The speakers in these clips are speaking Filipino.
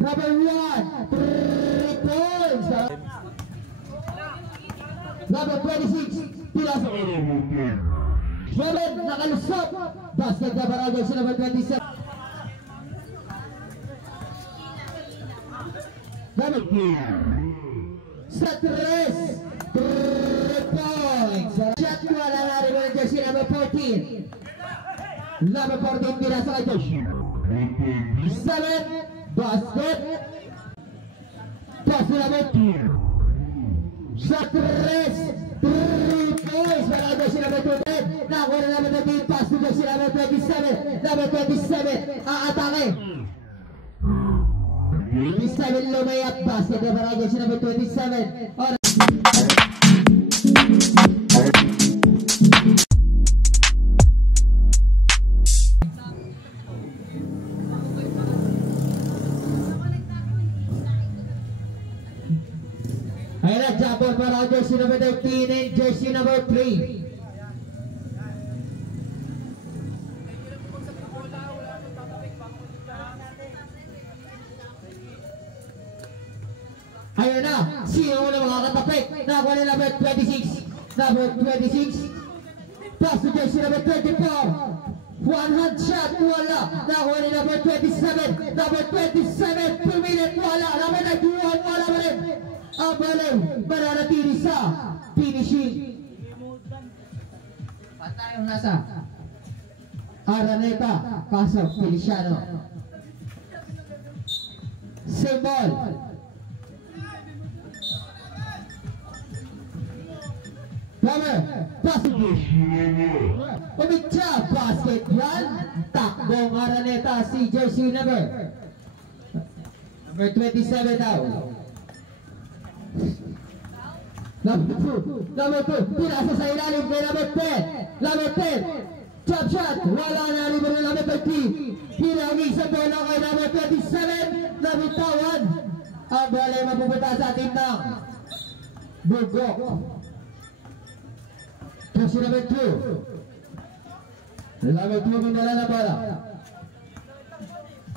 Number 1, 3 points. Number 26, Pilas. Shreven, nakalusot. Basket na Barangay sa number 27. Number 2, sa 3 points. Shot wala na rin ng jersey number 14. Number 14, Pilas sa kay 7, basket. Pass number 2. Sa 3 points. Barangay sa number 2. Nakuha na naman ng team pass to jersey number 27. Number 27, aatake. 27 lumayat, basket na Barangay sa number 27. Ayan na, jumper para jersey number 13 and jersey number 3. Ayan na, sino na makakatapik? Nakuha ni number 26. Number 26. Pass to jersey number 24. One hand shot, wala. Nakuha ni number 27. Number 27, 2 minutes, wala. Number 91, wala pa rin. Ang balaw, mananatili sa finishing. Patayong nasa Araneta, kaso Feliciano. Same ball. Cover, basket. Umitya, basket yan. Takbong Araneta si jersey number 27 daw. Number 2, pinasa sa ilalim kay number 10. Number 10, chop shot, wala na rin mo number 13. Pinangin sa bola kay number 27, nabitawan. Ang bola ay mapupunta sa atin ng Bugok. Jersey number 2. Number 2, minala na bola.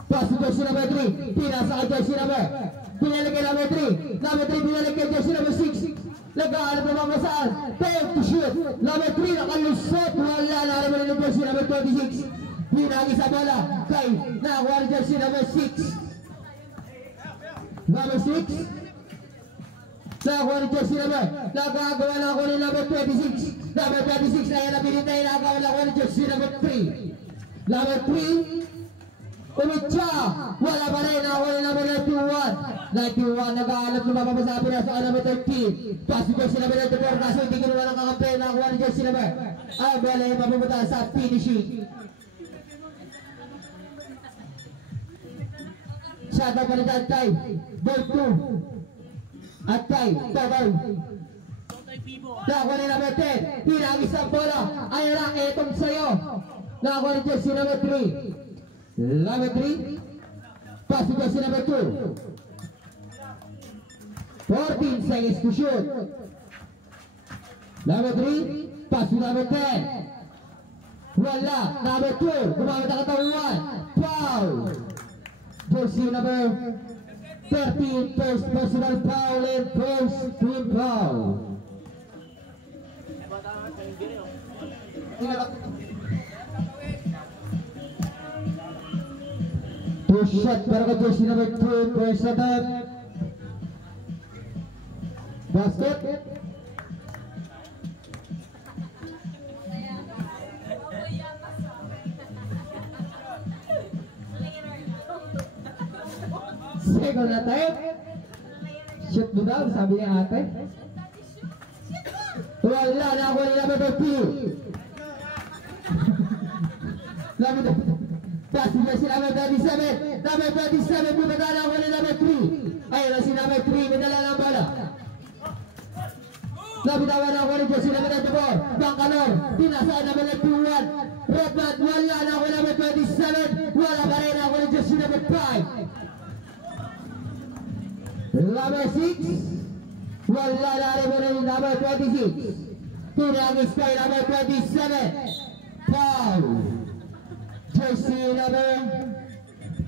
Pass to jersey number 3, pinasa kay jersey number. Pinalik kay number 3. Number 3, pinalik kay jersey number 6. Nag-aalap naman masaan. Fail to shoot. Number 3, nakalusot. Wala na rin mo ng jersey number 26. Pinagi sa bola kay nakuha ni jersey number 6. Number 6. Nakuha ni jersey number. Nagagawa na ako ni number 26. Number 26 na yan napinit na inagawa na ako ni jersey number 3. Number 3. Umitya, wala pa rin ako ni number 91. Nag-aalap na mapapasabi na sa number 13. Pass to jersey number 94, kaso hindi kinuha ng kakampi na nakuha ni jersey number. Ay, bola yung mapupunta sa finishing. Shot up pa rin at kay ball 2. At kay Tabay. Nakuha ni number 10. Pinagis ang bola. Ayan lang, etong sayo. Nakuha ni jersey number 3. Number 3, pass to jersey number 2. 14 seconds to shoot. Number 3, pass to number 10. Wala. Number 2, kumamit ang katawan. Foul. Jersey number 13, first personal foul and first team foul. Push shot para kay jersey number 2, first attempt. Basket. Second attempt. Shoot mo daw, sabi niya ate. Wala na ako ni number 50. Pass to jersey number 37. Number 37, bumaba na ako ni number 3. Ayun na si number 3, may dala ng bola. Nabitawan ako ni jersey number 94. Bangkalor, pinasaan naman ng 2-1. Redman, wala na ako number 27. Wala pa rin ako ni jersey number 5. Number 6, wala na rin mo rin number 26. Pinagis kay number 27. Foul. Jersey number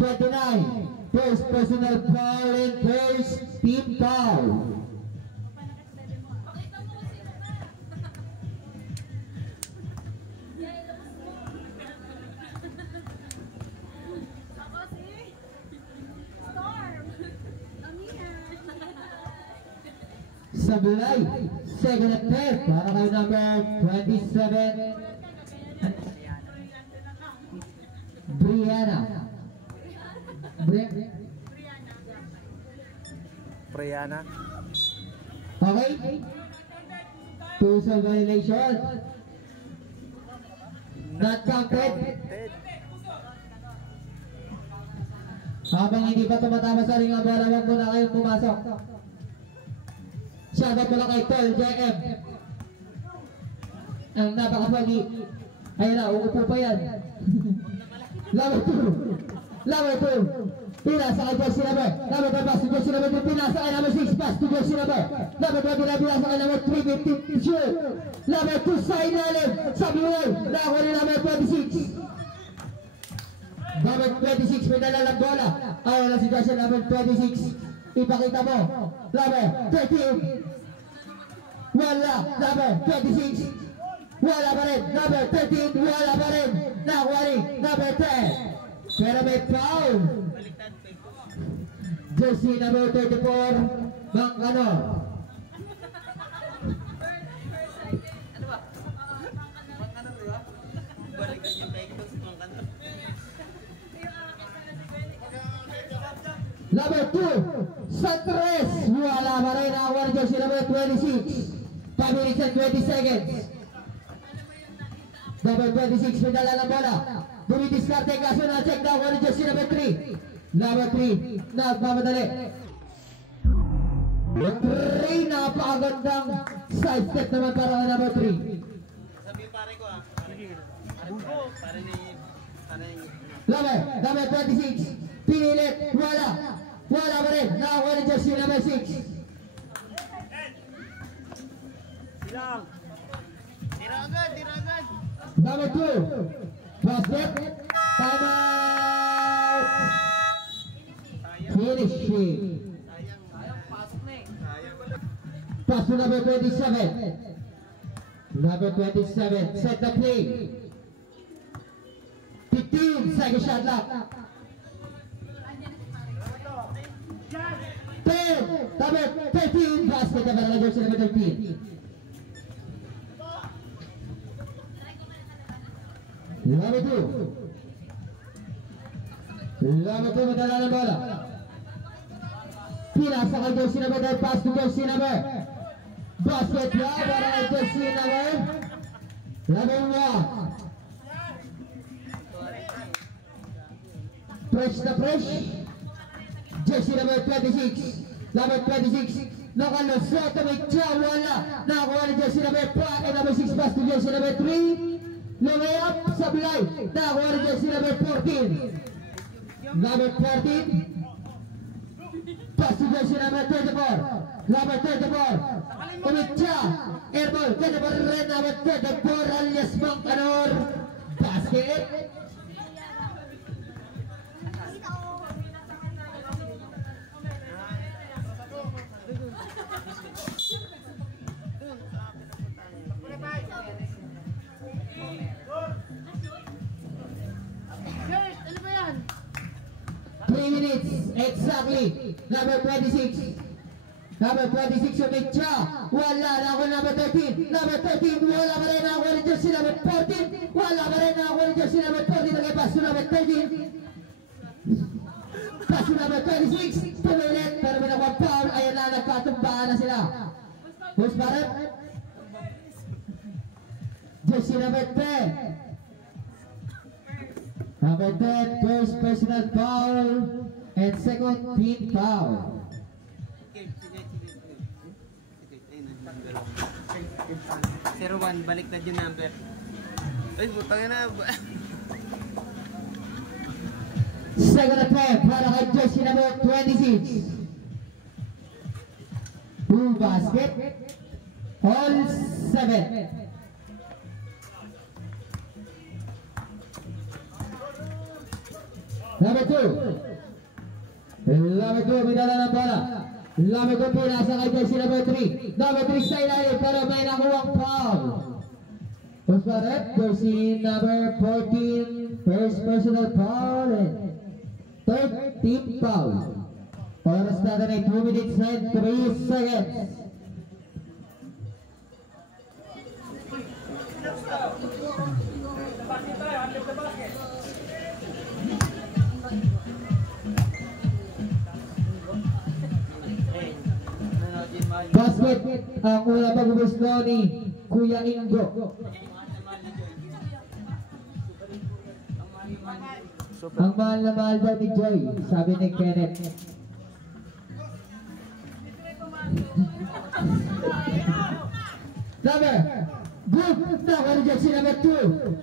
29. First personal foul and first team foul. Sablay, second attempt para kay number 27, Brianna. Brianna. Okay. Two-side violation. Not counted. Habang hindi pa tumatama sa ring ang bola, huwag muna kayong pumasok. Shoutout mula kay Tol JM. Ang napakapagi. Ayun na, uupo pa yan. Number 2. Number 2. Pinasa kay Jersey number. Number 5 pass to Jersey number 2. Pinasa kay number 6 pass to Jersey number. Number 2 pinasa kay number 3. 15 shoot. Number 2 sa ilalim. Sa buhay. Nakakuha ni number 26. Number 26 may dalalang bola. Ayaw na si Jersey number 26. Ipakita mo. Number 13. Wala. Number 26. Wala pa rin. Number 13. Wala pa rin. Nakuha ni number 10. Pero may foul. Jersey number 34. Bangkano. Ano ba? Bangkano bro? Balikan yung bike ko sa Bangkano. Number 2, Santres. Wala pa rin ang one jersey number 26. 5 minutes and 20 seconds. Number 26, may dala ng bola. Dumidiskarte kaso na check down one jersey number 3. Number 3, nagmamadali. 3, napakagandang side step naman para ng number 3. Sabi pare ko ah. Pare ni... Number 26, pinilit, wala. Wala pa rin, nakakuha ni jersey number 6. Silang! Tira agad! Tira agad! Number 2, basket, time out. Finishing. Sayang, pasok na eh. Sayang. Pass to number 27. Number 27, set the play. 15, second shot lock. 10, number 13, basket na para jersey number 13. Number 2, madala ng bola. Pinasa kay jersey number 9, pass to jersey number. Basket na para kay jersey number 1. Fresh na fresh. Jersey number 26. Number 26. Nakalusot na may wala. Nakakuha ni jersey number 5 and number 6 pass to jersey number 3. Lumayap sa bilay. Nakakuha ni jersey number 14. Number 14. Pass to jersey number 34. Number 34. Umitya. Airball. Kaya pa rin number 34. Alias Bangkanor. Basket. Kurt, ano ba yan? 3 minutes exactly. Number 26. Number 26 Umitya. Wala na ako number 13. Number 13. Wala pa rin ako ni jersey number 14. Wala pa rin ako ni jersey number 14. Nagay-pass to number 13. Pass to number 26. Tumulit. Pero may nagpa-foul. Ayan na, nagkatumbaan na sila. Who's Barrett? Jersey number 10. Number 10, first personal foul and second team foul. Sige. 01, balik na yung number. Ay, butang na. Second attempt para kay jersey number 26. Two basket, all 7. Number 2. Number 2, may dala ng bola. Number 2 pinasa kay jersey number 3. Number 3 sa ilalim pero may nakuwang foul. Pusparet, jersey number 14, first personal foul and third team foul. Oras natin ay 2 minutes and 3 seconds. Basket ang una pag-gusto ni Kuya Ingo. Ang mahal na mahal daw ni Joy, sabi ni Kenneth. Number, good, now jersey number 2.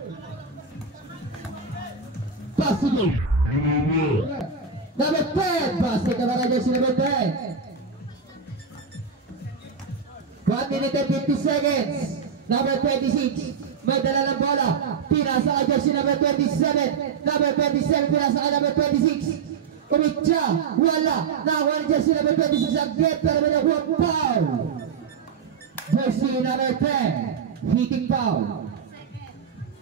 Pass to you. Number 10, basket naman ang jersey number 10. 1 minute and 50 seconds. Number 26, may dala ng bola. Pinasa ka jersey number 27. Number 27, pinasa ka number 26. Umitya, wala. Nakakuha ng jersey number 26 ang get, pero may nakuha foul. Jersey number 10, hitting foul.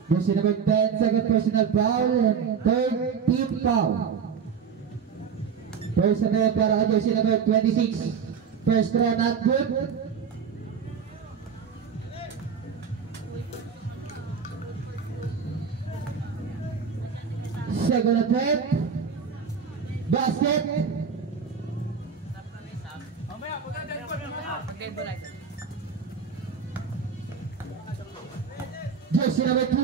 Jersey number 10, second personal foul, and third team foul. First na para ka jersey number 26. First try not good. Second attempt. Basket. Jersey number 2.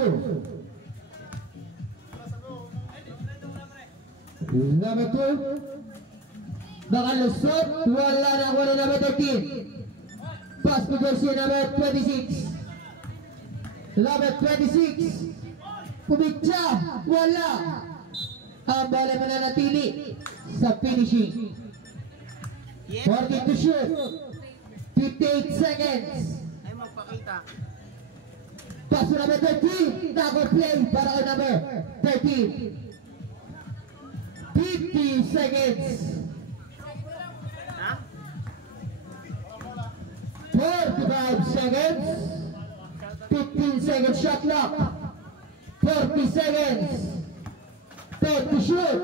Number 2. Nakalusot. Wala na ako na number 13. Pass to jersey number 26. Number 26. Pumitya. Wala. Ang bola mananatili sa finishing. 40 to shoot. 58 seconds. Ay magpakita. Pass to number 13. Nako play para kay number 13. 50 seconds. 45 seconds. 15 seconds shot clock. 40 seconds. 10 to shoot.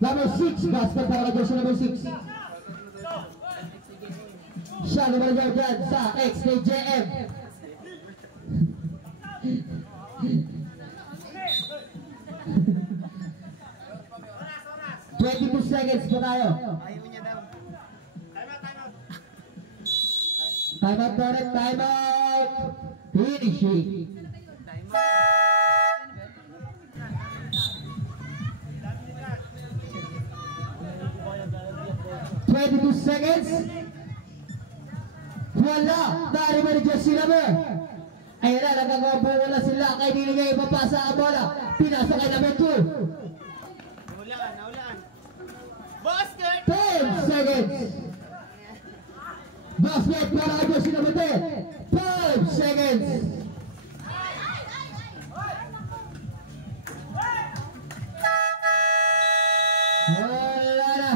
Number 6, basket para kay number 6. Siya naman dyan sa XKJM. 22 seconds po tayo. Time out, time out. Finishing. 22 seconds. Wala. Dari ba ni jersey number? Ayan na, nagkakabuo na sila. Kaya hindi niya ipapasa ang bola. Pinasa kay number 2. Naulaan. Basket! 10 seconds. Basket para kay jersey number 10. 5 seconds. Wala na.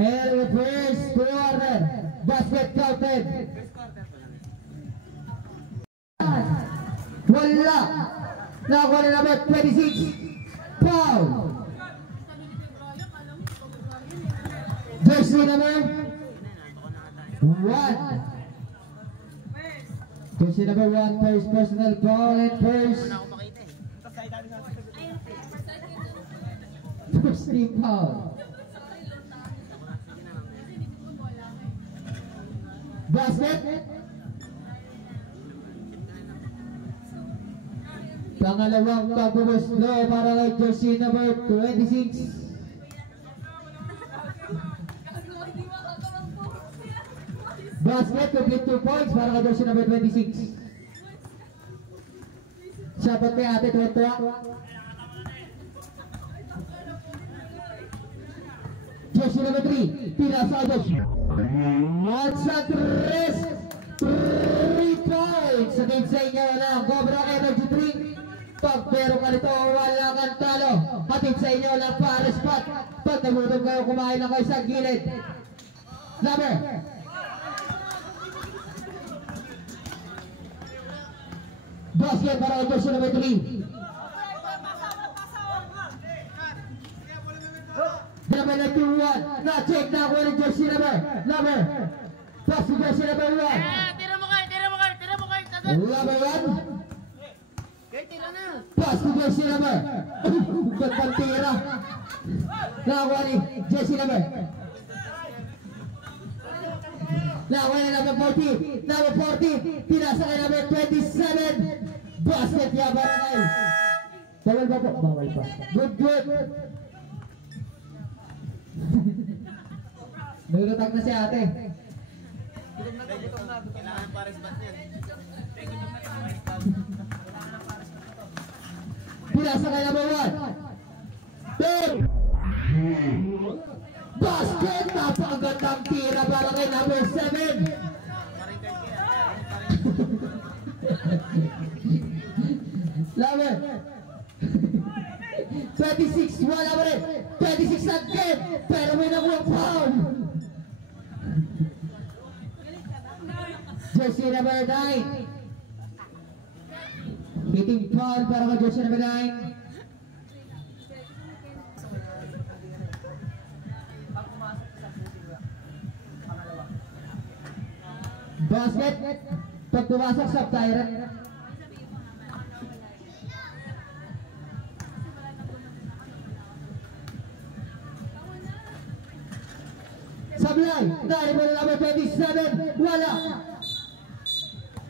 And the first quarter. Basket counted. Wala. Nakuha na number 26. Foul. Jersey number 1. Jersey number 1, first personal foul and first team foul. Basket. Pangalawang pagbumuslo para kay jersey number 26. Basket, complete 2 points para kay jersey number 26. Sabat kay ate tuwa. Jersey number 3, pinasa jersey. At sa 3 points against sa inyo ng Cobra Energy Drink. Pag meron ka nito, wala kang talo. Hatid sa inyo ng Paris Pot. Pag nabutog kayo, kumain lang kayo sa gilid. Number. Basket para kay jersey number 3. Number 91. Na-check na ako ng jersey number. Pass to jersey number 1. Tira mo kayo. Number 1. Kaya tira na. Pass to jersey number. Ba't bang tira? Nakakuha ni jersey number. Nakakuha na number 40. Number 40. Pinasa kay number 27. Basket ya barangay. Bawal ba po? Bawal pa. Good. Nagtatag na si ate. Kailangan pares bat yan. Pinasa kay number 1. Basket! Napakagandang tira para kay number 7. Number 26, wala pa rin. 26 again, pero may nakuha foul. Jersey number 9. Hitting foul para kay jersey number 9. Basket, pag pumasok sa tyrant. Sablay, dari bola number 27, wala.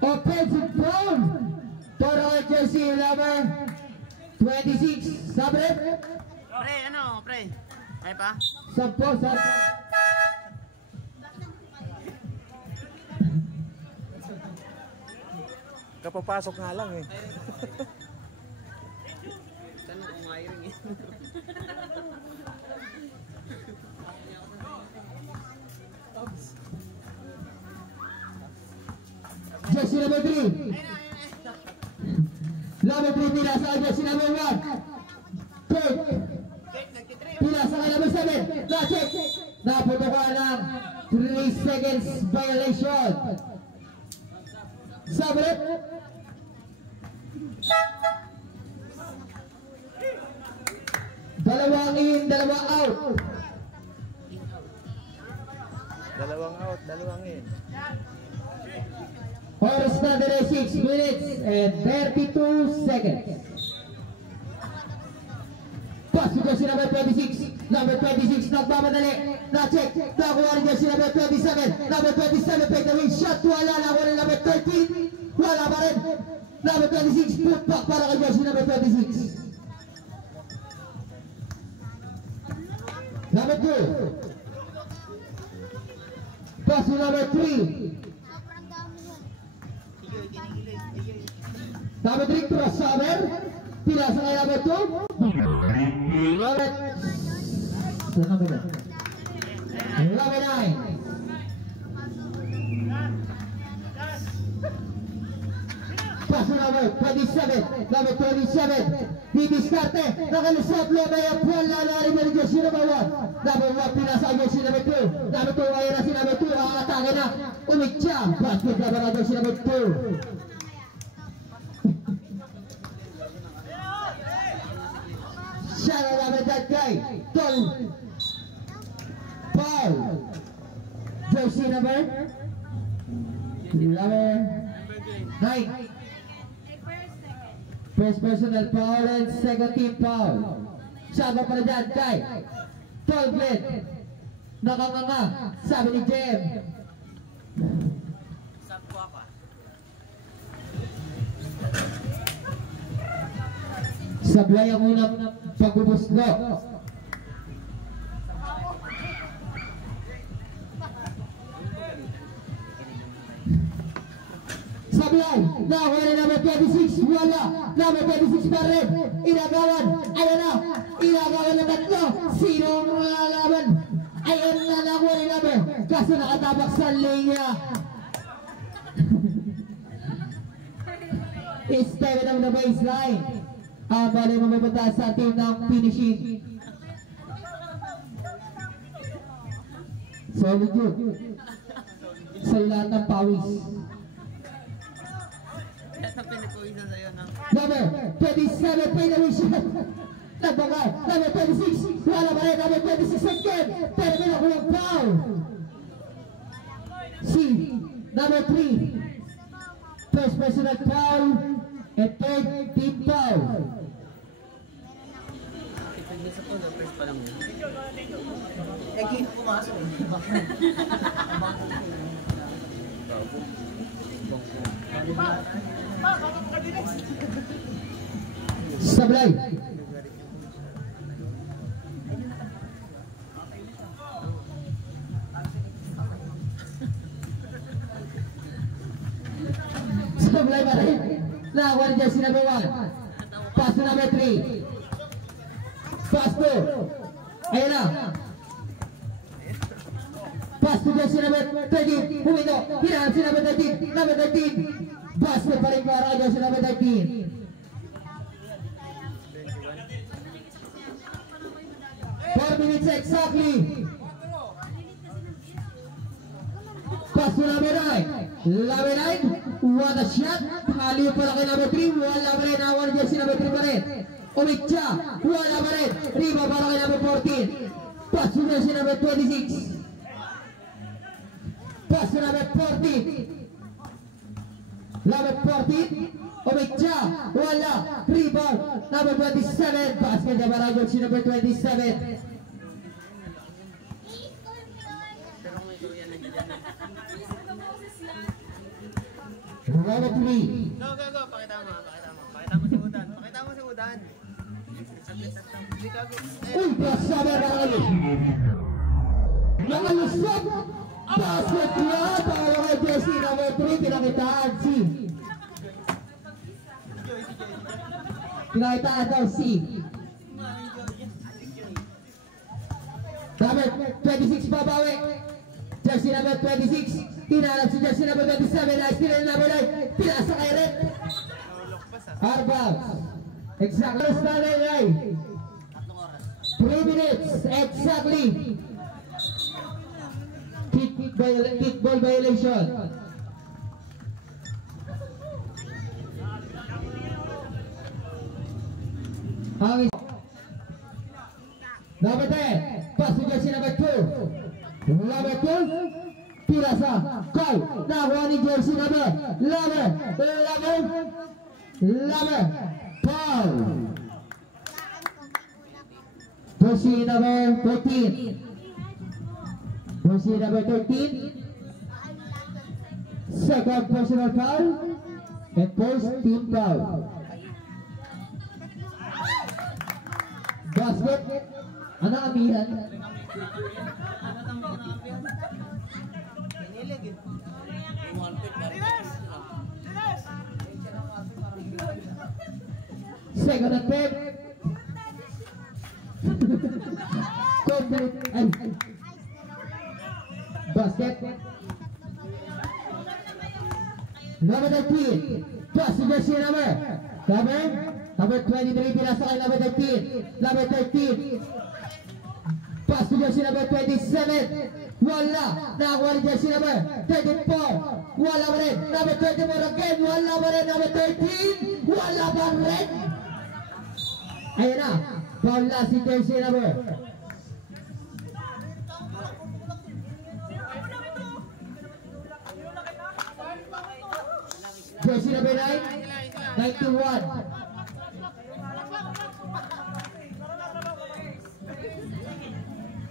Offensive foul para kay jersey number 26. Sabre? Pre? Ay pa? Sampo. Kapapasok nga lang eh. Saan umayiring eh? Jersey number 3. Number 3 pila sa jersey number 1. Check. Pila sa number 7. Na-check. Naputukan ng 3 seconds violation. Sabre. Dalawang in, dalawang out. Dalawang in. Oras na din 6 minutes and 32 seconds. Pass to jersey number 26. Number 26 nagmamadali. Na-check. Nakuha rin jersey number 27. Number 27 take the wing shot. Wala na ako rin number 13. Wala pa rin. Number 26 put back para kay jersey number 26. Number 2. Pass to number 3. Number 3 crossover. Pinasa kay number 2. Number 9. Pass to number 27. Number 27. Didiskarte. Nakalusot lobay ang wala na rin na jersey number 1. Number 1 pinasa ang jersey number 2. Number 2 ngayon na si number 2. Nakakatake na. Umitya. Basket na para jersey number 2. Siya na namin that guy. Tol. Paul. Jersey number 9. First personal foul and second team foul. Siya para dyan kay Tol Glenn. Nakanganga. Sabi ni Jem. Sapwa pa. Sablay ang unang pagbubusgo. Sablay, nakuha na number 26, wala. Number 26 pa rin. Inagawan, ayan na. Inagawan na tatlo. Sino ang mga laban? Ayan na nakuha ni number. Kaso nakatabak sa linya. Step on the baseline. Bali mapupunta sa team ng finishing. Solid yun. Sa lahat ng pawis. Ito pinag-uwisan sa'yo ng... Number 27, fadeaway shot. Nagbaga, number 26. Wala pa rin, number 26 again. Pero may nakulang foul. C, number 3. First personal foul. And third team foul. Sa puno, first pa lang yun. Eh, gino pumasok. Sablay. Sablay pa rin. Nakakuha ni jersey number 1. Pass to number 3. Pass to. Ayan na. Pass to jersey number 13. Humito. Hinahan si number 13. Number 13. Basket pa rin para jersey number 13. 4 minutes exactly. Pass to number 9. Number 9. What a shot. Haliw pala kay number 3. Wala pa rin. Nawan jersey number 3 pa rin. Umitya. Wala pa rin. Riba para kay number 14. Pass to jersey number 26. Pass to number 14. Number 14. Umitya. Wala. Rebound. Number 27. Basket niya para jersey number 27. Number 3. Go, go, go. Pakita mo. Pakita mo si Udan. Pakita mo si Udan. Hindi ka go. Uy, sabi na kayo. Nakalusot. Basket niya para kay jersey number 3. Pinakitaan si. Pinakitaan daw si. Number 26 babawi. Jersey number 26. Tinalap si jersey number 27. Nice pinay number 9. Pinasa kay Red. Arbab. Exactly. Stanley Ray. 3 minutes. Exactly. Kickball violation. Number 10. Pass to jersey number 2. Number 2. Pirasa, call. Nakuha ni jersey number 11. Foul. Jersey number 13. Jersey number 13. Second personal foul. And first team foul. Basket. Ano amihan? Second and third. Complete and basket. Number 13. Pass to jersey number 23. Pinasa kay number 13. Number 13. Pass to jersey number 27. Wala. Nakakuha ni jersey number 34. Wala pa rin. Number 24 again. Wala pa rin. Number 13. Wala pa rin. Ayan na. Foul na si jersey number. Jersey number 9. 91.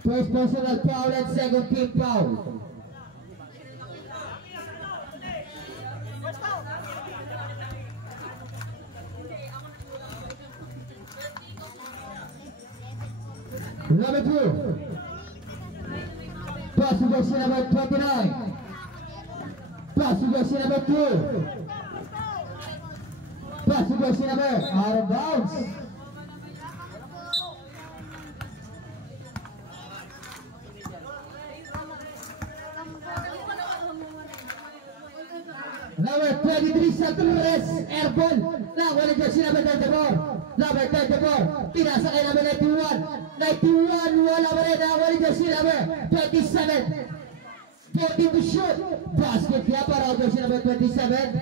First personal foul and second team foul. Number 2. Pass to jersey number 29. Pass to jersey number 2. Pass to jersey number out of bounds. Number 23 Santos Airball. Nakuha ni jersey number 34. Number 34. Pinasa kay number 91. 91. Wala pa rin. Nakuha ni jersey number 27. 14 to shoot. Basket niya para jersey number 27.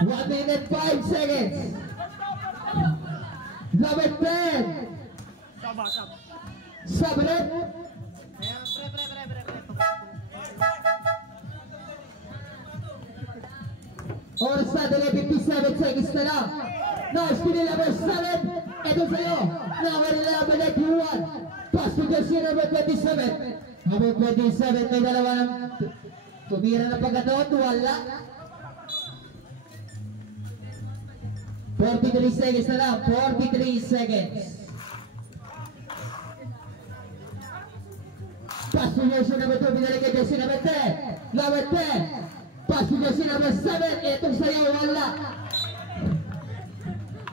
1 minute 5 seconds. Number 10. Sabret. Oras na 57 seconds na lang. Now, skinny number 7. Ito sa'yo. Number 11 at Yuan. Pass to jersey number 27. Number 27 may dalawa ng tumira na pagkanoon. Wala. 43 seconds na lang. 43 seconds. Pass to jersey number 2. Binalik kay jersey number 10. Number 10. Pass to jersey number 7. Itong sa'yo. Wala.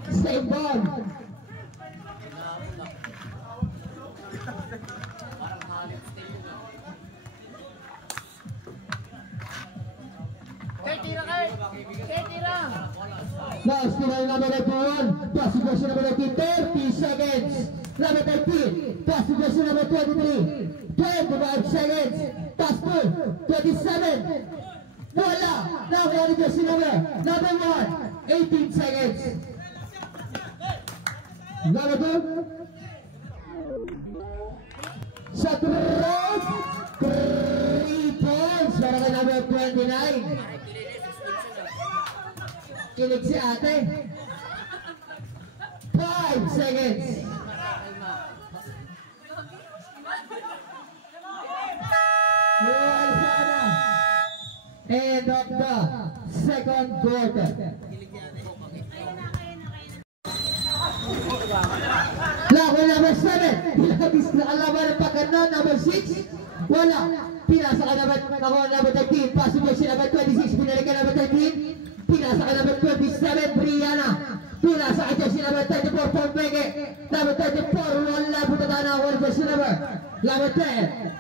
Same ball. Last tira number 81. Pass to jersey number 18. 30 seconds. Number 13. Pass to jersey number 23. 25 seconds. Pass to 27. Wala. Now one jersey number 1. 18 seconds. Number 2. Shot round. 3 points para kay number 29. Kilig si ate. 5 seconds. Well, sana. End of the second quarter. Laban number 7. Pinagis na kalaban ng pagkanon. Number 6. Wala. Pinasa ka naman ako number 13. Pass to jersey number 26. Pinalik ka number 13. Pinasa ka number 27. Brianna. Pinasa ka jersey number 34. Pompeke. Number 34. Wala. Punta na ako jersey number 10.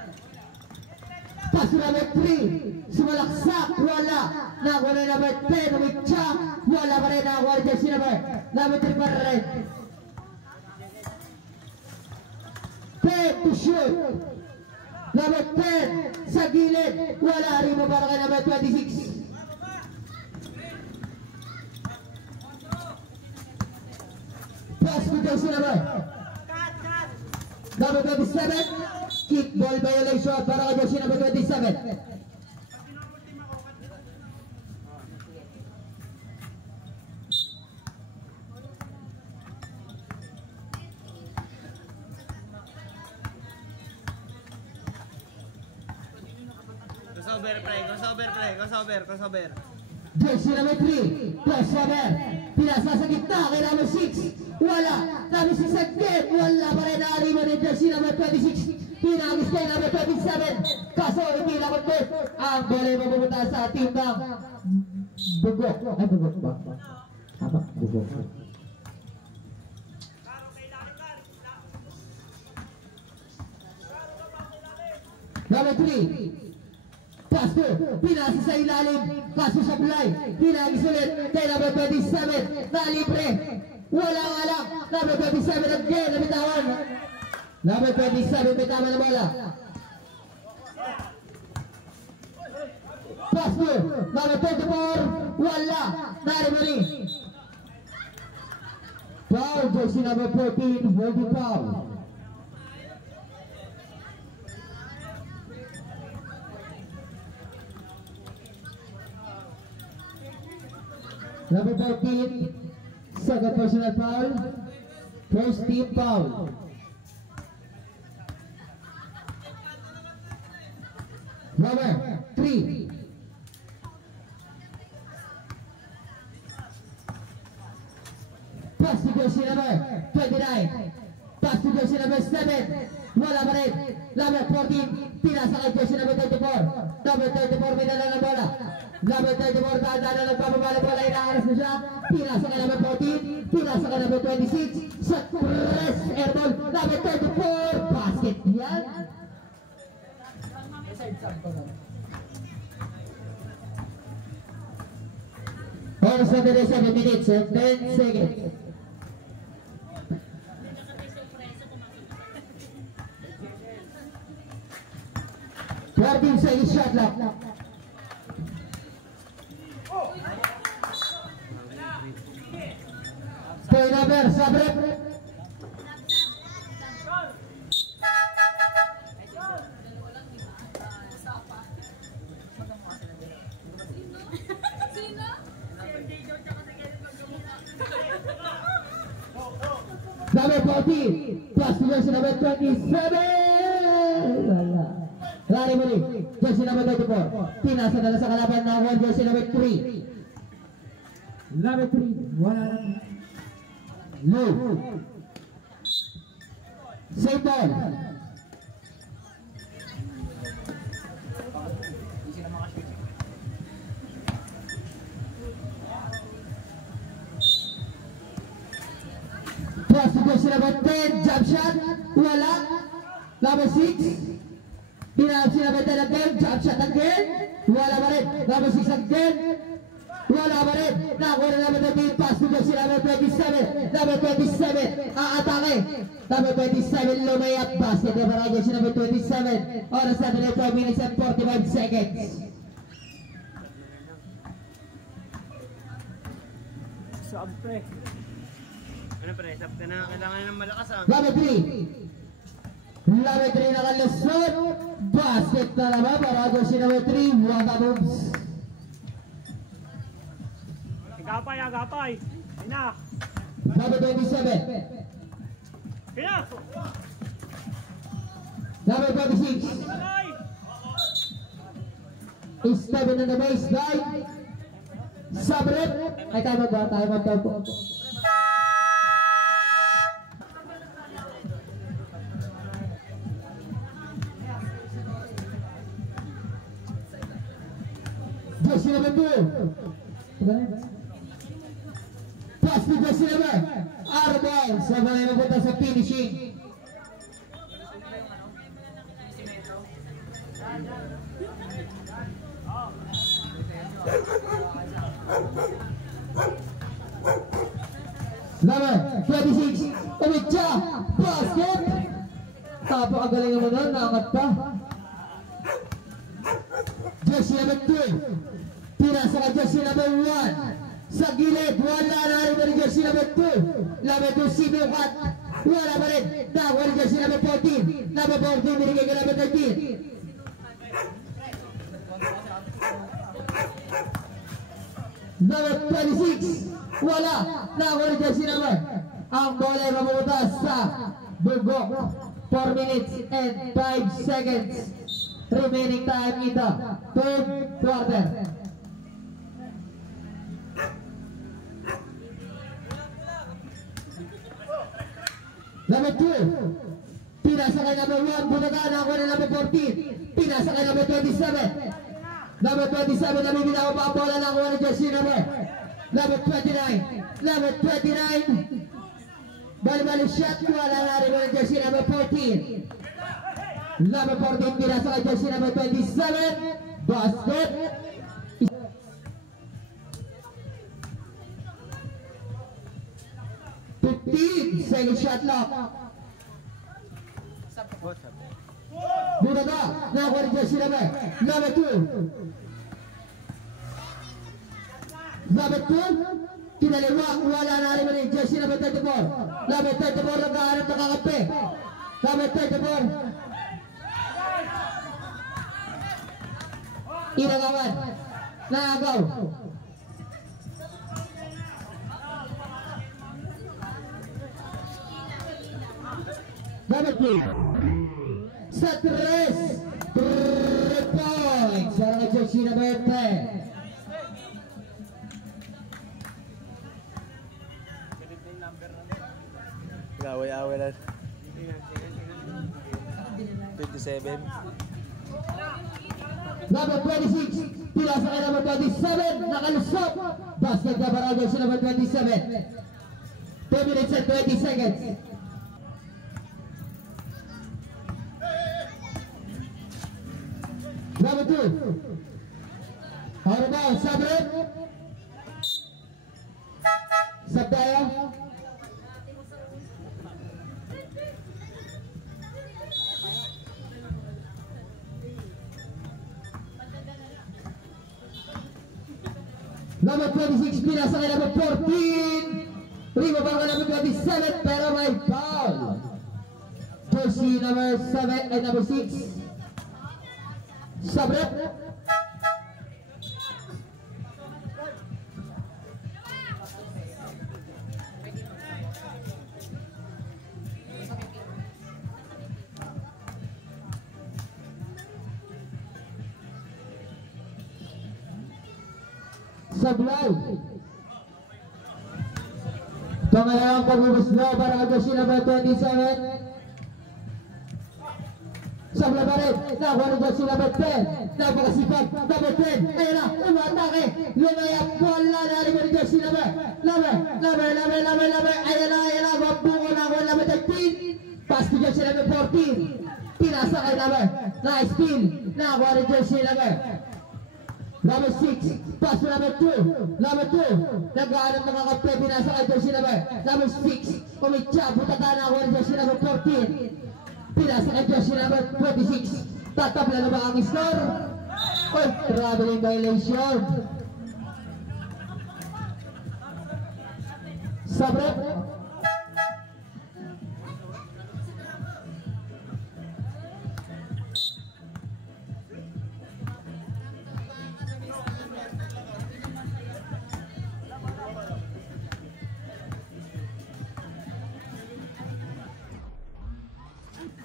Pass to number 3. Sumalaksak. Wala. Nakuha na number 10. Umitsa. Wala pa rin. Nakuha na jersey number 3 pa rin. 10 to shoot. Number 10 sa gilid. Wala rin mo para kay number 26. Pass to jersey number 27. Kickball violation para kay jersey number 27. Crossover. Jersey number 3, crossover. Pinasa sa gitna kay number 6. Wala. Number 6 again. Wala pa rin naaliman ni jersey number 26. Pinagis kay number 27. Kaso hindi na convert. Ang bola ay mapupunta sa team ng Bugok. Ay, Bugok ba? Tama, Bugok. Number 3. Pass to, pinasa sa ilalim, kaso sa fly, pinagis ulit, kay number 27, nalibre, wala nga lang, number 27 again, nabitawan, number 27, bitawan na bola. Pass to, number 24, wala, narimuli. Foul, jersey number 14, holding foul. Number 14, second personal foul, first team foul. Number 3. Pass to jersey number 29. Pass to jersey number 7. Wala pa rin. Number 14, pinasa kay jersey number 34. Number 34, may dala ng bola. Number 34, dadala ng pababala bola, inaaras na siya. Pinasa ka number 14, pinasa ka number 26. Sa press, airball, number 34, basket yan. Oras na 37 minutes and 10 seconds. 14 seconds shot clock. Turnover, Sabrep. Number 14, plus jersey number 27. Lari muli, jersey number 24. Pinasa na sa kalaban na one jersey number 3. Number 3, wala lang. Low. Same ball. Plus jersey number 10, jump shot. Wala. Number 6. Pinasa number 10 again, jump shot again. Wala pa rin. Number 6 again. Wala pa rin. Nakuha na number 13, pass to jersey number 27. Number 27, aatake. Number 27, lumayap. Basket na para jersey number 27. Oras natin ay 12 minutes and 45 seconds. Sab pre. Ano pre, sab ka na. Kailangan ng malakas ah. Number 3. Number 3 nakalusot. Basket na naman para jersey number 3. Waka moves. Agapay, agapay. Ina. Number 27. Ina. Number 26. Is 7 on the baseline. Sabrep. Ay, time out ba? Time out daw po. Jersey number 2. Pass to jersey number. Arbol. Sabay mapunta sa finishing. Number 26. Umitya. Basket. Napakagaling naman nun. Naangat pa. Jersey number 2. Pinasa ka jersey number 1. Sa gilid, wala na rin ng jersey number 2. Number 2, sinukat. Wala pa rin. Nakuha ng jersey number 14. Number 14, binigay ka number 13. Number 26. Wala. Nakuha ng jersey number. Ang bola ay mapupunta sa Bugok. 4 minutes and 5 seconds. Remaining time in the third quarter. Number 2. Pinasa kay number 1. Bunaga na ako na number 14. Pinasa kay number 27. Number 27 na bibitaw pa ang bola na ako na jersey number. Number 29. Number 29. Bali-bali shot. Wala na rin ng jersey number 14. Number 14. Pinasa kay jersey number 27. Basket. Second shot lock. Bunaga. Nakuha ng jersey number. Number 2. Number 2. Kinaliwa. Wala na rin ng jersey number 34. Number 34 nagkahanap na kakampi. Number 34. Inagawan. Naagaw. Number 3. Sa 3 points. Para ng jersey number 10. Away-away lang. 27. Number 26. Pinasa kay number 27. Nakalusok. Basket na para ng jersey number 27. 2 minutes and 20 seconds. Number 2. Out of bounds, Sabrep. Sabdaya. Number 26, pinasa kay number 14. Primo para kay number 27, pero may foul. Jersey number 7 ay number 6. Sabret. Sablay. Pangalawang pagbubuslo para kay Jersey number 27. Sablay pa rin. Nakuha ni Jersey number 10. Napakasipag. Number 10. Ayun na. Umatake. Lumayap. Wala na rin ni Jersey number. Laber. Ayun na. Mabuko na ako. Number 13. Pass to Jersey number 14. Pinasa kay number. Nice steal. Nakuha ni Jersey number. Number 6, pass to number 2. Number 2, nag-aanap mga kape, pinasa kay Jersey number 6. Umitya, butatan ako ng Jersey number 14. Pinasa kay Jersey number 26. Tatabla na ba ang score? Oy, traveling violation. Sabret.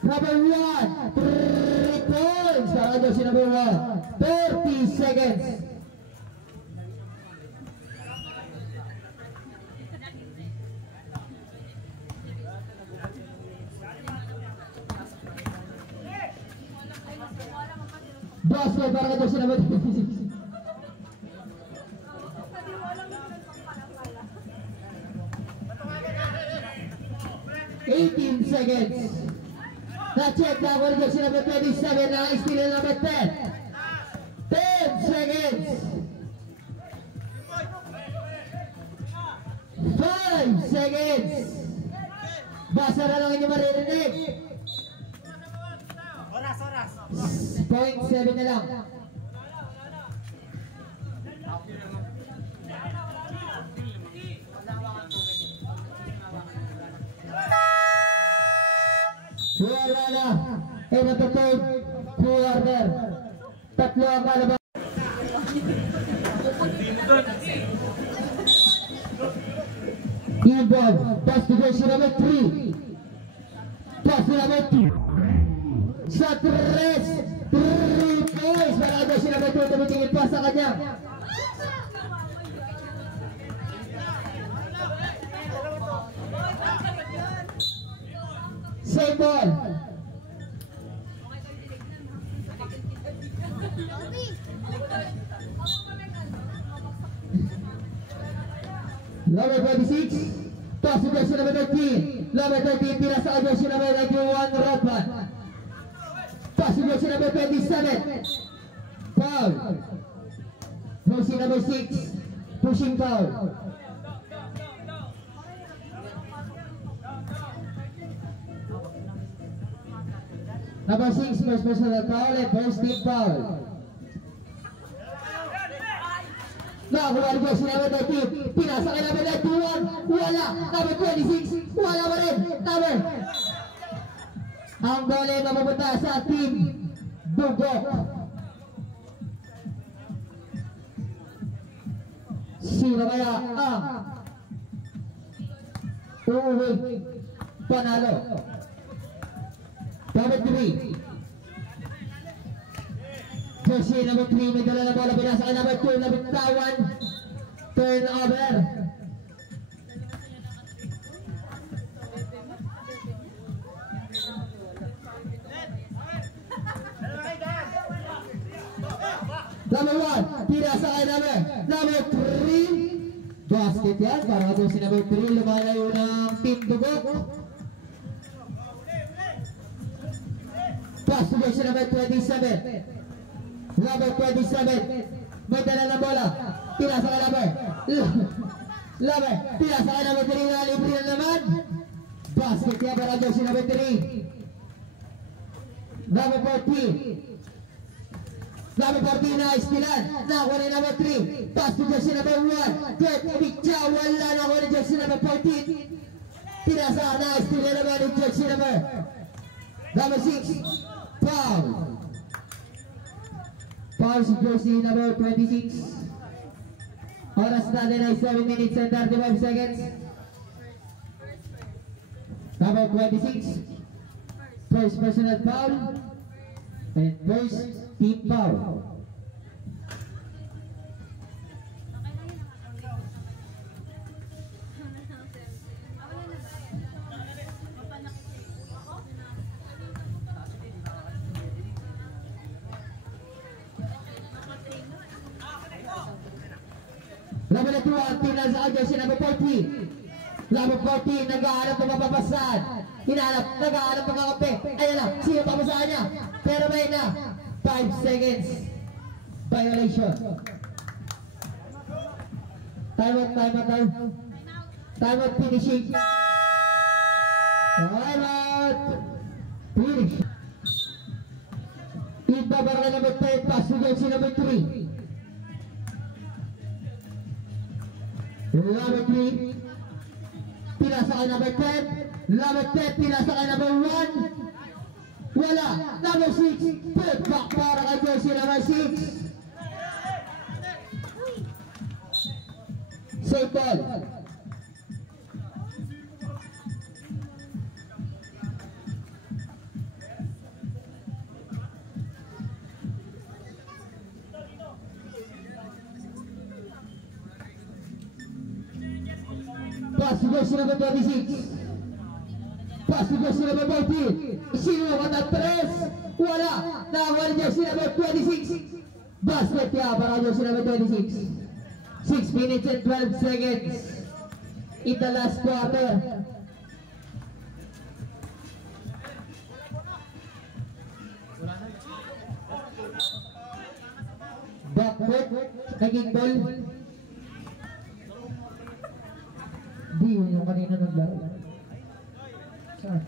Number 1, 3 points para Jersey number 1. 30 seconds. Basket para Jersey number 26. 18 seconds. Na-check na ako ni Jersey number 27 na steal number 10. 10 seconds. 5 seconds. Basa na lang inyong maririnig. Oras. 0.7 na lang. Wala na. In the third quarter. Tatlo ang kalabang. Inbound. Pass to Jersey number 3. Pass to number 2. Sa 3 points. Para Jersey number 2. Tumitingin pa sa kanya. Same ball. Number 26, pass to Jersey number 13. Number 13, pinasa kay Jersey number 91, Rodman. Pass to Jersey number 27. Foul. Jersey number 6, pushing foul. Number 6, first personal foul and first team foul. Nakakuha ni Jersey number 13. Pinasa kay number 91. Wala. Number 26. Wala pa rin. Number. Ang bola ay mapupunta sa team Bugok. Sino kaya ang uuwi panalo? Number 3. Jersey number 3, may dala na bola, pinasa kay number 2, nabitawan. Turnover. Number 1, pinasa kay number 3. Basket yan, para ito si number 3, lumalayo ng team Dugok. Pass to Jersey number 27. Number 27, may dala na bola, pinasa kay number, pinasa kay number 3 na libre na naman. Basket yan para Jersey number 3. Number 14, Number 14 na Estilan. Nakuha ni number 3. Pass to jersey number 1. Kurt Umicha. Wala nakuha ni jersey number 14. Pinasa na Estilan naman ni jersey number 6. Foul. Foul si jersey number 26. Oras natin ay 7 minutes and 35 seconds. Number 26. First personal foul. And first team foul. Number 2 ang tingnan sa jersey number 40. Number 40 nag-aarap ng mapapasan. Hinahanap, nag-aarap ng kakampi. Ayan na, sino papasahan niya? Pero may na 5 seconds violation. Time out finishing. Time out finish. Ibabara number 10, pass to jersey number 3. Number 3, pinasa ka number 10. Number 10, pinasa ka number 1. Wala. Number 6, put back para kay jersey number 6. Save ball. Pass to jersey number 26. Pass to jersey number 14. Sino ka na 3? Wala. Nakakuha ni jersey number 26. Basket niya para jersey number 26. 6 minutes and 12 seconds in the last quarter. Backcourt, naging ball. Di yun yung kanina naglaro. Saan?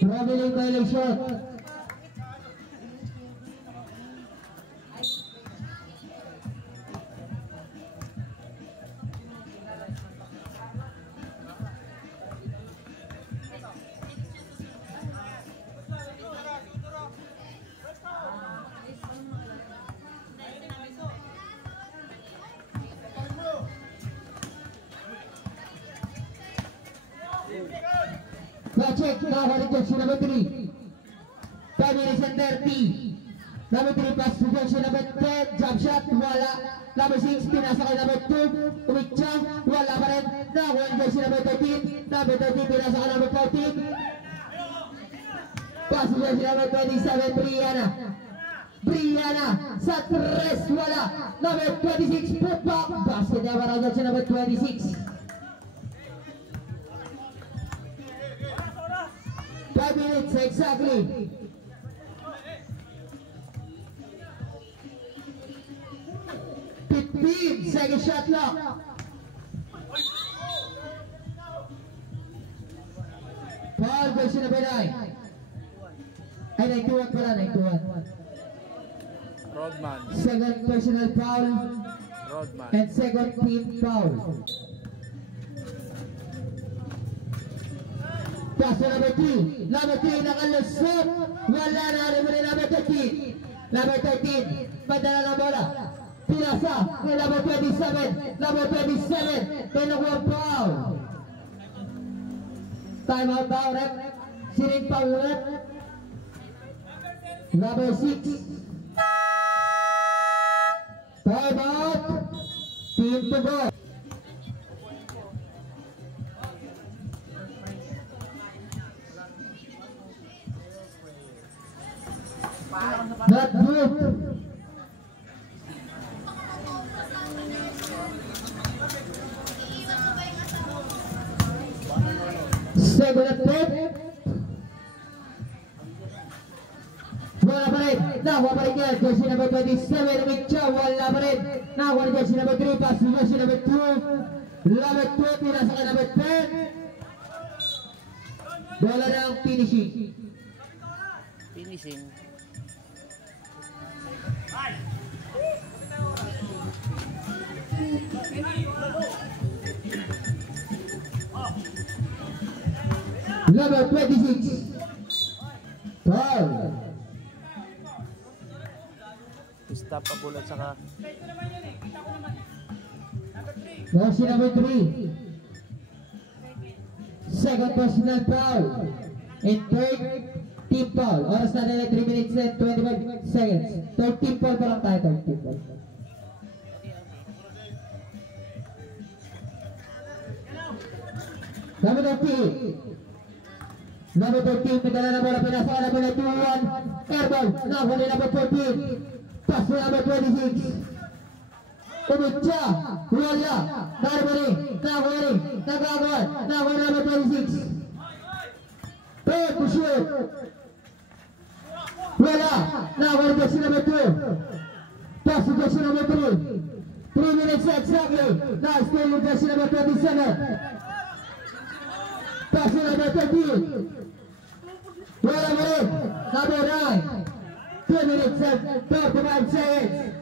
Traveling violation. Check now for jersey number 3. 5 minutes and 30. Number 3 pass to jersey number 10. Jump shot. Wala. Number 6 pinasa kay number 2. Umicha. Wala pa rin. Nakuha yung jersey number 13. Number 13 pinasa kay number 14. Pass to jersey number 27. Brianna. Sa 3. Wala. Number 26. Put back. Basket niya para jersey number 26. 5 minutes exactly. Second shot clock. Foul version number 9. Ay, 91 pala, 91. Rodman. Second personal foul. Rodman. And second team foul. Pass to number 3. Number 3 nakalusot. Wala na rin mo rin number 13. Number 13. Padala na bola. Pinasa. Kay number 27. Number 27. Pinukuha foul. Time out daw, rep. Siring pa ulit. Number 6. Time out. Team to go. Not good. Second at 10. Bola pa rin. Nakuha pa rin yan. Jersey number 27, Mitcha. Wala pa rin. Nakuha rin jersey number 3. Pass to jersey number 2. Number 2, pinasa ka number 10. Bola ng finishing. Finishing. Number 26. Foul. Stop pa bulat saka. Jersey number 3. Second personal foul. And third team foul. Oras natin ay 3 minutes and 25 seconds. Third team foul pa lang tayo. Third team foul. Number 13. Number 13, medala na bola, pinasa ka number 21. Airball, nakahuli number 14. Pass to number 26. Umutya, wala. Narbali, nakahuli, nagagawad, nakahuli number 26. Pay to shoot. Wala, nakahuli jersey number 2. Pass to jersey number 3. 3 minutes exactly. Now still with jersey number 27. Pass to number 13. Wala mo rin. Number 9. 2 minutes and 35 seconds.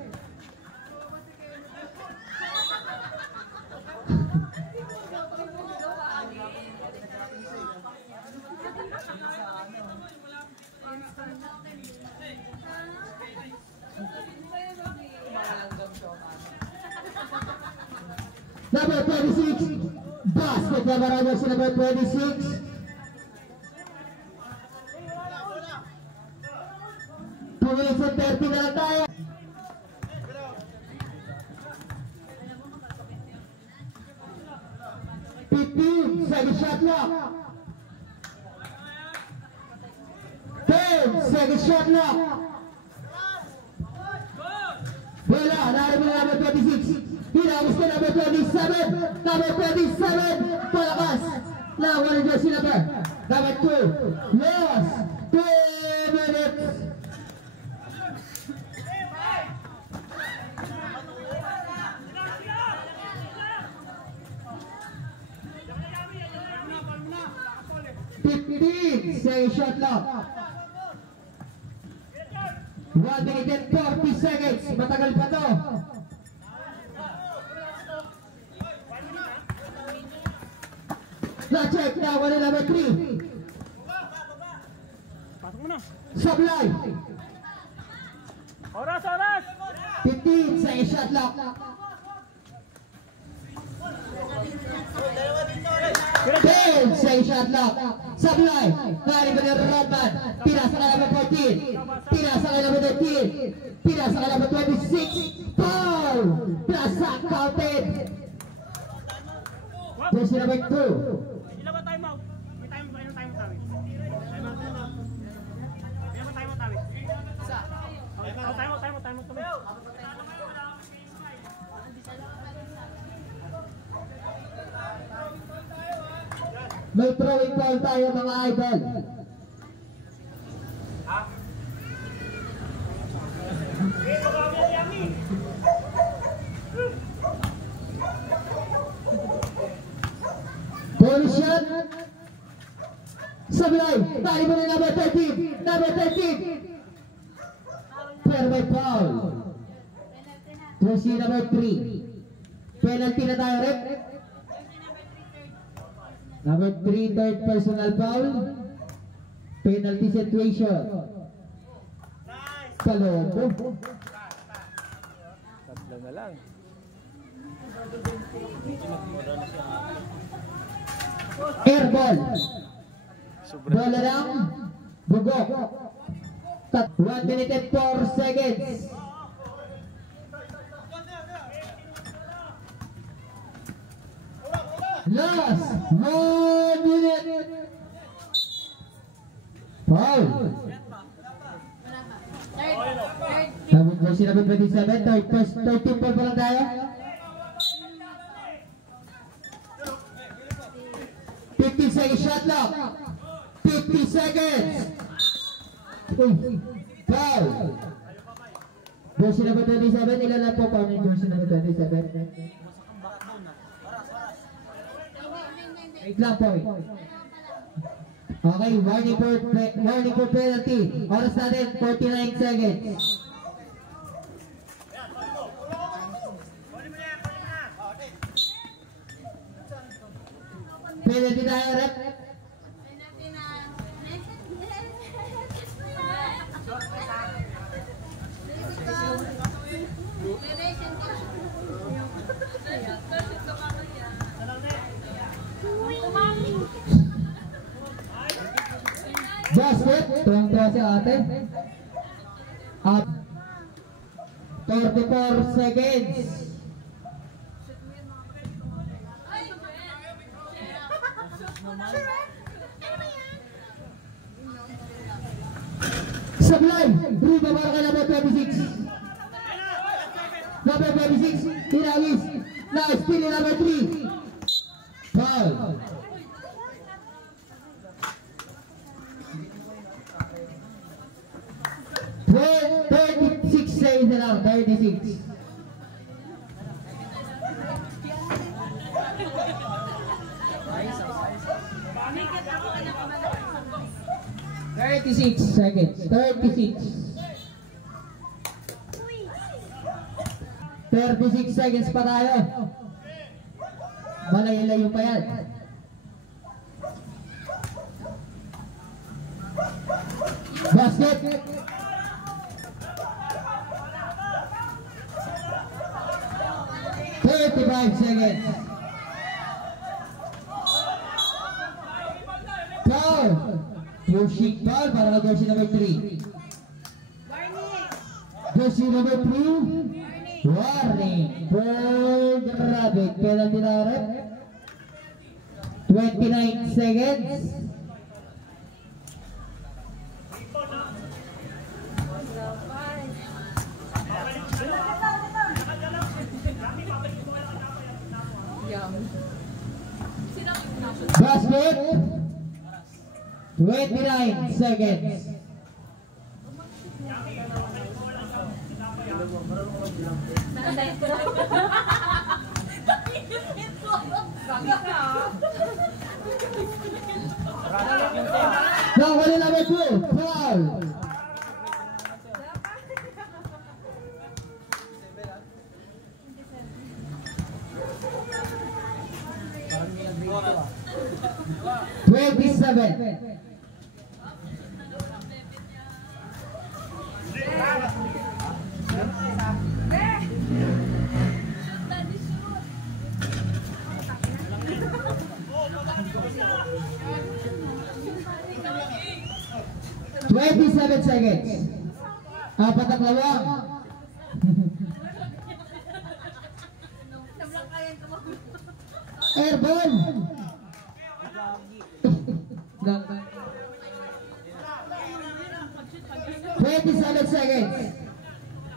Number 26. Basket na marami sa number 26. 2 minutes and 30 na lang tayo. 15, second shot lock. 10, second shot lock. Wala, narami na number 26. Hinabos ka number 27. Number 27, palakas. Nakuha ng jersey number 2. Lost. 2 minutes. Second shot lock. 1 minute and 40 seconds. Matagal pa to. Na-check na. Wala number 3. Pasok mo na. Supply. Oras, oras! 15. Second shot lock. 10. Second shot lock. Supply. Kari ba ng Rodman? Pinasa ka number 14. Pinasa ka number 13. Pinasa ka number 26. Foul! Pinasa counted. Jersey number 2. Ilan ba time out? May time ba? Ilang time out namin? Time out. Ilan ba time out namin? Isa. Time out kami. May throwing foul tayo mga idol. Bonus shot. Sablay. Tayo mo na number 13. Number 13. Pero may foul. Jersey number 3. Penalty na tayo rin. Number 3, third personal foul. Penalty situation. Kalobo. Tatlo na lang. Airball. Bola lang. Bugok. 1 minute and 4 seconds. Last 1 minute. Foul. Jersey number 27. Third team foul pa lang tayo. 50 seconds shot lock. 50 seconds. Foul. Jersey number 27, ilan lang po foul ng jersey number 27? Wait lang po. Okay, warning for penalty. Oras natin, 49 seconds. Penalty tayo, rep. Basket, tuwang-tuwa si ate. 34 seconds. Sablay, Riva para kay number 26. Number 26, Tinawis. Nice, pili number 3. Foul. Well, 36 seconds na lang, 36. Seconds. 36 seconds pa tayo. Malayo-layo pa yan. Basket. Seconds. Foul. Pushing foul para kay jersey number 3. Jersey number 3. Warning. For Rabbit. Penalty na rep. 29 seconds. Basket. 29 seconds. Nakawala number 2. Foul. Twenty-seven seconds. Apat ang lawang. Airborne. 27 seconds.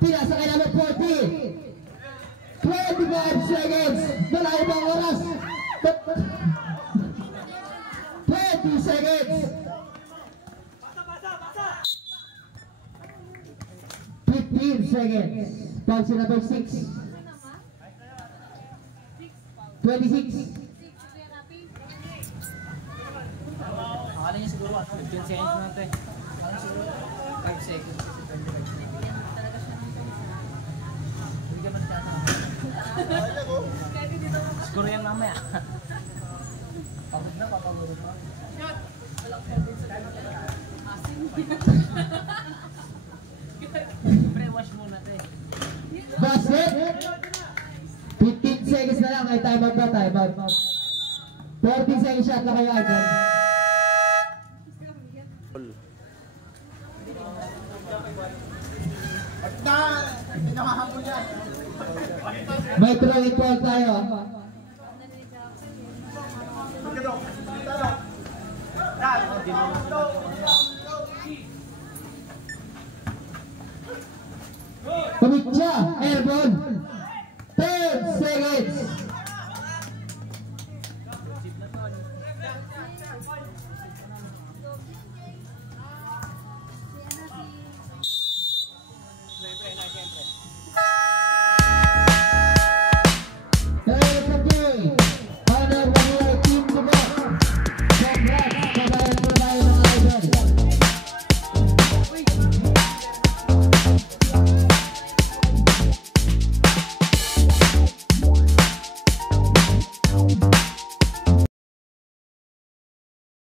Pinasa kay number 40. 25 seconds. Malayo pa ang oras. 20 seconds. 15 seconds. Foul si number 6. 26. Akala niya siguro 15 seconds na ito eh. 5 seconds. Hindi ka man sana. Siguro yan mamaya. Pagod na, papagod na. Siyempre, wash muna ito eh. Basket. 15 seconds na lang. Ay time out na, time out. 40 seconds shot na kayo agad. May throwing ball tayo. Pumit siya, airborne.